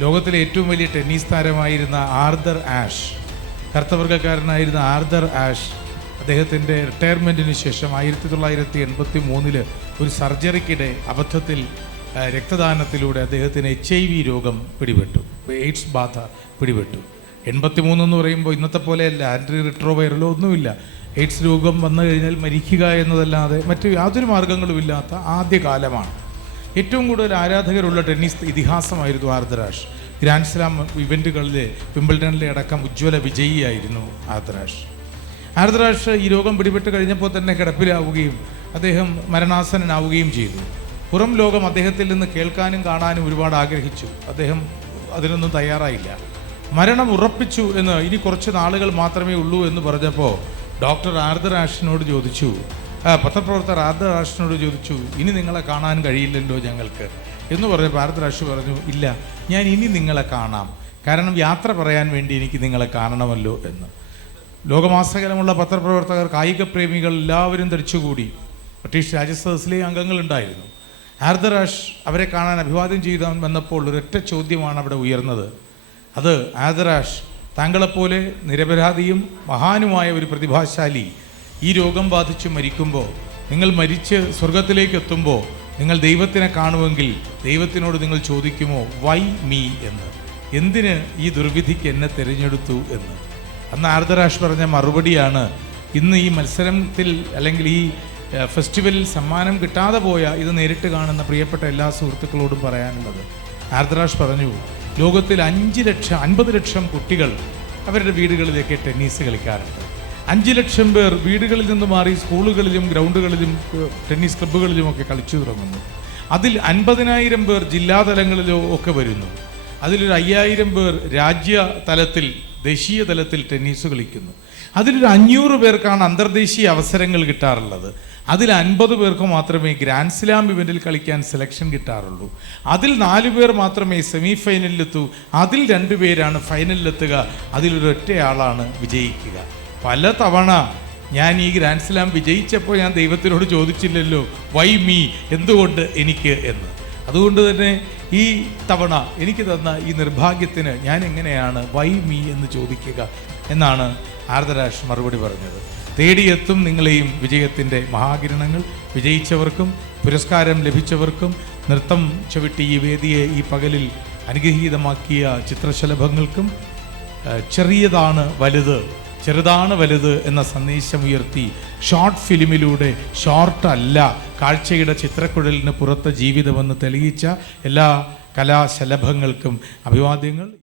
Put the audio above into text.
ലോകത്തിലെ ഏറ്റവും വലിയ ടെന്നീസ് താരമായിരുന്ന ആർതർ ആഷ്, കറുത്തവർഗക്കാരനായിരുന്ന ആർതർ ആഷ് അദ്ദേഹത്തിൻ്റെ റിട്ടയർമെൻറ്റിന് ശേഷം 1983 ഒരു സർജറിക്കിടെ അബദ്ധത്തിൽ രക്തദാനത്തിലൂടെ അദ്ദേഹത്തിന് HIV രോഗം പിടിപെട്ടു, എയ്ഡ്സ് ബാധ പിടിപെട്ടു. 83 എന്ന് പറയുമ്പോൾ ഇന്നത്തെ പോലെയല്ല, ആൻറ്റി റിട്രോവൈറലോ ഒന്നുമില്ല. എയ്ഡ്സ് രോഗം വന്നു കഴിഞ്ഞാൽ മരിക്കുക എന്നതല്ലാതെ മറ്റു യാതൊരു മാർഗങ്ങളുമില്ലാത്ത ആദ്യ കാലമാണ്. ഏറ്റവും കൂടുതൽ ആരാധകരുള്ള ടെന്നീസ് ഇതിഹാസമായിരുന്നു ആർതർ ആഷ്. ഗ്രാൻഡ് സ്ലാം ഇവൻറ്റുകളിലെ വിംബിൾഡണിലെ അടക്കം ഉജ്ജ്വല വിജയിയായിരുന്നു ആർതർ ആഷ്. ആർതർ ആഷ് ഈ രോഗം പിടിപെട്ട് കഴിഞ്ഞപ്പോൾ തന്നെ കിടപ്പിലാവുകയും അദ്ദേഹം മരണാസന്നനാവുകയും ചെയ്തു. പുറം ലോകം അദ്ദേഹത്തിൽ നിന്ന് കേൾക്കാനും കാണാനും ഒരുപാട് ആഗ്രഹിച്ചു. അദ്ദേഹം അതിനൊന്നും തയ്യാറായില്ല. മരണം ഉറപ്പിച്ചു എന്ന് ഇനി കുറച്ച് നാളുകൾ മാത്രമേ ഉള്ളൂ എന്ന് പറഞ്ഞപ്പോൾ ഡോക്ടർ ആർതർ ആഷിനോട് ചോദിച്ചു, പത്രപ്രവർത്തകർ ആർതർ ആഷിനോട് ചോദിച്ചു, ഇനി നിങ്ങളെ കാണാൻ കഴിയില്ലല്ലോ ഞങ്ങൾക്ക് എന്ന് പറഞ്ഞപ്പോൾ ആർതർ ആഷ് പറഞ്ഞു, ഇല്ല, ഞാൻ ഇനി നിങ്ങളെ കാണാം, കാരണം യാത്ര പറയാൻ വേണ്ടി എനിക്ക് നിങ്ങളെ കാണണമല്ലോ എന്ന്. ലോകമാസകലമുള്ള പത്രപ്രവർത്തകർ, കായിക പ്രേമികൾ എല്ലാവരും ധരിച്ചുകൂടി. ബ്രിട്ടീഷ് രാജ്യസഭയിലെ അംഗങ്ങളുണ്ടായിരുന്നു. ആർതർ ആഷ് അവരെ കാണാൻ അഭിവാദ്യം ചെയ്തു വന്നപ്പോൾ ഒരൊറ്റ ചോദ്യമാണ് അവിടെ ഉയർന്നത്. അത്, ആർതർ ആഷ്, താങ്കളെപ്പോലെ നിരപരാധിയും മഹാനുമായ ഒരു പ്രതിഭാശാലി ഈ രോഗം ബാധിച്ച് മരിക്കുമ്പോൾ, നിങ്ങൾ മരിച്ച് സ്വർഗത്തിലേക്ക് എത്തുമ്പോൾ നിങ്ങൾ ദൈവത്തിനെ കാണുമെങ്കിൽ ദൈവത്തിനോട് നിങ്ങൾ ചോദിക്കുമോ, വൈ മീ എന്ന്, എന്തിന് ഈ ദുർവിധിക്ക് എന്നെ തിരഞ്ഞെടുത്തു എന്ന്. അന്ന് ആർതർ ആഷ് പറഞ്ഞ മറുപടിയാണ് ഇന്ന് ഈ മത്സരത്തിൽ അല്ലെങ്കിൽ ഈ ഫെസ്റ്റിവലിൽ സമ്മാനം കിട്ടാതെ പോയ ഇത് നേരിട്ട് കാണുന്ന പ്രിയപ്പെട്ട എല്ലാ സുഹൃത്തുക്കളോടും പറയാനുള്ളത്. ആർതർ ആഷ് പറഞ്ഞു, ലോകത്തിൽ 50 ലക്ഷം കുട്ടികൾ അവരുടെ വീടുകളിലേക്ക് ടെന്നീസ് കളിക്കാറുണ്ട്. 5 ലക്ഷം പേർ വീടുകളിൽ നിന്ന് മാറി സ്കൂളുകളിലും ഗ്രൗണ്ടുകളിലും ടെന്നീസ് ക്ലബ്ബുകളിലുമൊക്കെ കളിച്ചു തുടങ്ങുന്നു. അതിൽ 50,000 പേർ ജില്ലാതലങ്ങളിലോ ഒക്കെ വരുന്നു. അതിലൊരു 5,000 പേർ രാജ്യ തലത്തിൽ, ദേശീയ തലത്തിൽ ടെന്നീസ് കളിക്കുന്നു. അതിലൊരു 500 പേർക്കാണ് അന്തർദേശീയ അവസരങ്ങൾ കിട്ടാറുള്ളത്. അതിൽ 50 പേർക്ക് മാത്രമേ ഗ്രാൻഡ് സ്ലാം ഇവൻറ്റിൽ കളിക്കാൻ സെലക്ഷൻ കിട്ടാറുള്ളൂ. അതിൽ 4 പേർ മാത്രമേ സെമി ഫൈനലിലെത്തൂ. അതിൽ 2 പേരാണ് ഫൈനലിലെത്തുക. അതിലൊരൊറ്റയാളാണ് വിജയിക്കുക. പല തവണ ഞാൻ ഈ ഗ്രാൻഡ് സ്ലാം വിജയിച്ചപ്പോൾ ഞാൻ ദൈവത്തിനോട് ചോദിച്ചില്ലല്ലോ, വൈ മീ, എന്തുകൊണ്ട് എനിക്ക് എന്ന്. അതുകൊണ്ട് തന്നെ ഈ തവണ എനിക്ക് തന്ന ഈ നിർഭാഗ്യത്തിന് ഞാൻ എങ്ങനെയാണ് വൈ മീ എന്ന് ചോദിക്കുക എന്നാണ് ആർതർ ആഷ് മറുപടി പറഞ്ഞത്. തേടിയെത്തും നിങ്ങളെയും വിജയത്തിൻ്റെ മഹാകിരണങ്ങൾ. വിജയിച്ചവർക്കും പുരസ്കാരം ലഭിച്ചവർക്കും നൃത്തം ചവിട്ടി ഈ വേദിയെ ഈ പകലിൽ അനുഗ്രഹീതമാക്കിയ ചിത്രശലഭങ്ങൾക്കും ചെറിയതാണ് വലുത്, ചെറുതാണ് വലുത് എന്ന സന്ദേശമുയർത്തി ഷോർട്ട് ഫിലിമിലൂടെ, ഷോർട്ടല്ല, കാഴ്ചയുടെ ചിത്രക്കുഴലിന് പുറത്തെ ജീവിതമെന്ന് തെളിയിച്ച എല്ലാ കലാശലഭങ്ങൾക്കും അഭിവാദ്യങ്ങൾ.